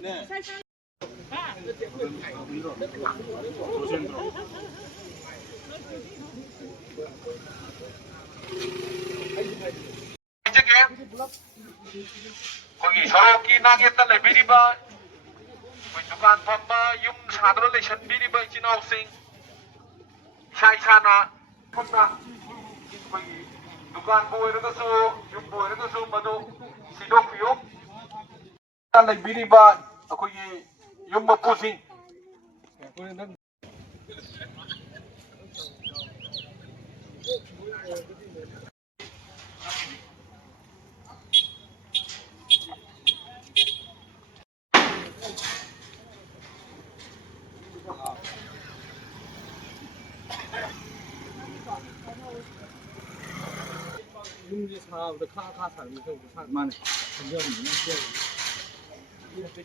네. 거기 서로끼 나겠다 레비리바 두간 펌바 융 사드로 레션 비리바 이진아우싱 샤이샤나 펌나 거기 두간 보이르가수 융 보이르가수 마도 시도쿠요 레비리바 거기 융 마푸싱 흉지 사람들 카카 살면서 살만 전쟁이 있는데 이렇게